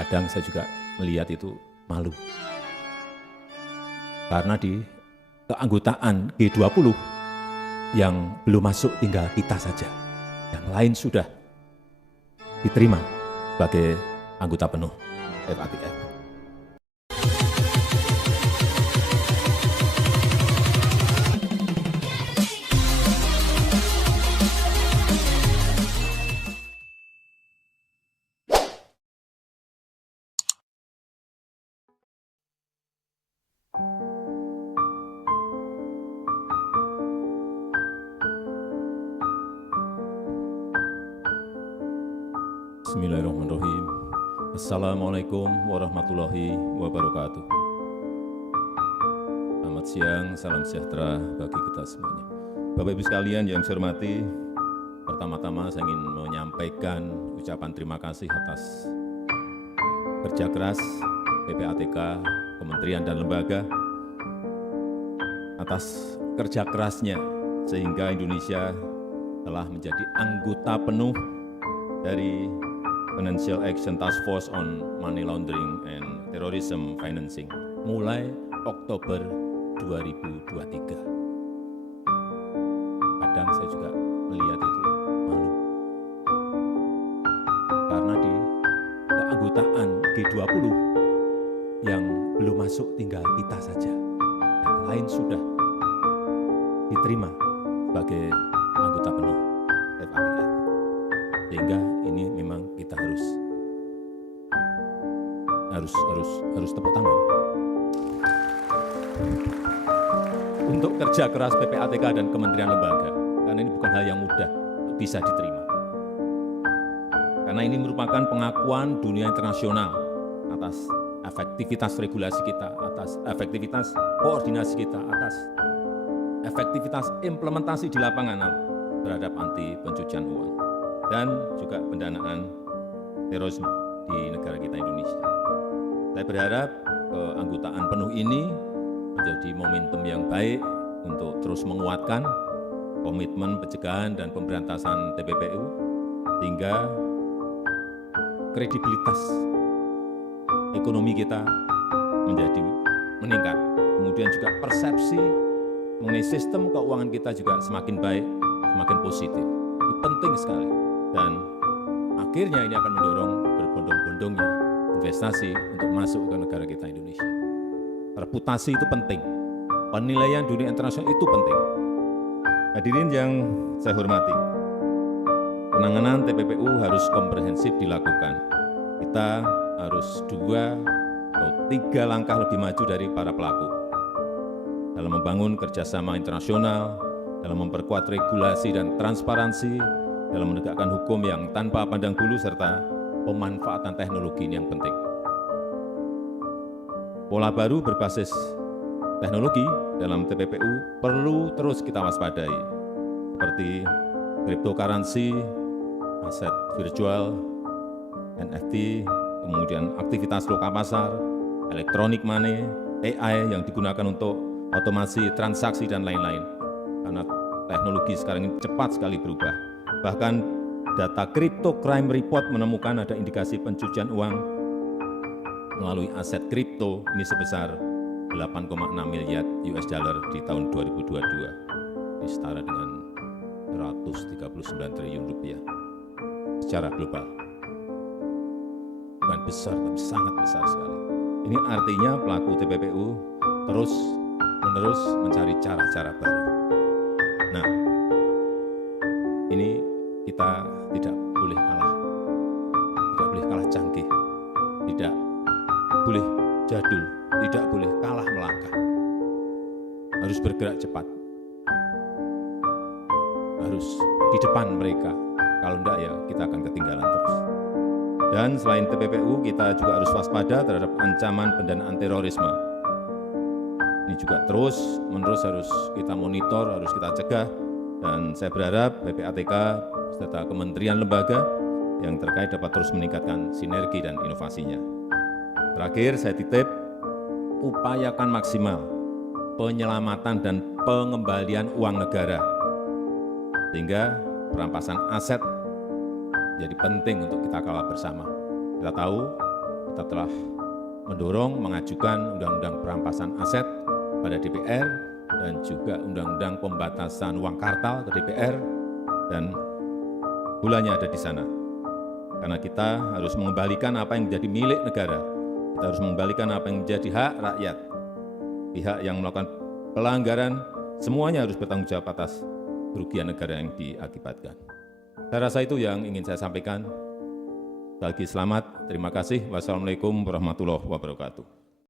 Kadang saya juga melihat itu malu. Karena di keanggotaan G20 yang belum masuk tinggal kita saja. Yang lain sudah diterima sebagai anggota penuh FATF. Bismillahirrahmanirrahim. Assalamualaikum warahmatullahi wabarakatuh. Selamat siang, salam sejahtera bagi kita semuanya. Bapak Ibu sekalian yang saya hormati, pertama-tama saya ingin menyampaikan ucapan terima kasih atas kerja keras PPATK, kementerian dan lembaga, atas kerja kerasnya sehingga Indonesia telah menjadi anggota penuh dari Financial Action Task Force on Money Laundering and Terrorism Financing mulai Oktober 2023. Kadang saya juga melihat itu malu. Karena di keanggotaan G20 yang belum masuk tinggal kita saja. Yang lain sudah diterima sebagai anggota penuh FATF. Sehingga ini memang kita harus tepuk tangan untuk kerja keras PPATK dan kementerian lembaga, karena ini bukan hal yang mudah untuk bisa diterima. Karena ini merupakan pengakuan dunia internasional atas efektivitas regulasi kita, atas efektivitas koordinasi kita, atas efektivitas implementasi di lapangan terhadap anti pencucian uang dan juga pendanaan terorisme di negara kita Indonesia. Saya berharap keanggotaan penuh ini menjadi momentum yang baik untuk terus menguatkan komitmen pencegahan dan pemberantasan TPPU sehingga kredibilitas ekonomi kita menjadi meningkat. Kemudian juga persepsi mengenai sistem keuangan kita juga semakin baik, semakin positif. Ini penting sekali. Dan akhirnya ini akan mendorong berbondong-bondongnya investasi untuk masuk ke negara kita Indonesia. Reputasi itu penting, penilaian dunia internasional itu penting. Hadirin yang saya hormati, penanganan TPPU harus komprehensif dilakukan. Kita harus 2 atau 3 langkah lebih maju dari para pelaku dalam membangun kerjasama internasional, dalam memperkuat regulasi dan transparansi, dalam menegakkan hukum yang tanpa pandang bulu, serta pemanfaatan teknologi ini yang penting. Pola baru berbasis teknologi dalam TPPU perlu terus kita waspadai, seperti cryptocurrency, aset virtual, NFT, kemudian aktivitas lokal pasar, electronic money, AI yang digunakan untuk otomasi transaksi dan lain-lain. Karena teknologi sekarang ini cepat sekali berubah. Bahkan data Crypto Crime Report menemukan ada indikasi pencucian uang melalui aset kripto ini sebesar 8,6 miliar US dollar di tahun 2022. Ini setara dengan 139 triliun rupiah secara global. Bukan besar, tapi sangat besar sekali. Ini artinya pelaku TPPU terus-menerus mencari cara-cara baru. Nah, ini kita tidak boleh kalah canggih, tidak boleh jadul, tidak boleh kalah melangkah. Harus bergerak cepat, harus di depan mereka. Kalau enggak ya kita akan ketinggalan terus. Dan selain TPPU, kita juga harus waspada terhadap ancaman pendanaan terorisme. Ini juga terus-menerus harus kita monitor, harus kita cegah. Dan saya berharap PPATK serta kementerian lembaga yang terkait dapat terus meningkatkan sinergi dan inovasinya. Terakhir, saya titip, upayakan maksimal penyelamatan dan pengembalian uang negara, sehingga perampasan aset jadi penting untuk kita kawal bersama. Kita tahu kita telah mendorong mengajukan undang-undang perampasan aset pada DPR dan juga undang-undang pembatasan uang kartal ke DPR, dan bulannya ada di sana. Karena kita harus mengembalikan apa yang menjadi milik negara, kita harus mengembalikan apa yang menjadi hak rakyat. Pihak yang melakukan pelanggaran semuanya harus bertanggung jawab atas kerugian negara yang diakibatkan. Saya rasa itu yang ingin saya sampaikan. Sekali lagi selamat, terima kasih. Wassalamualaikum warahmatullahi wabarakatuh.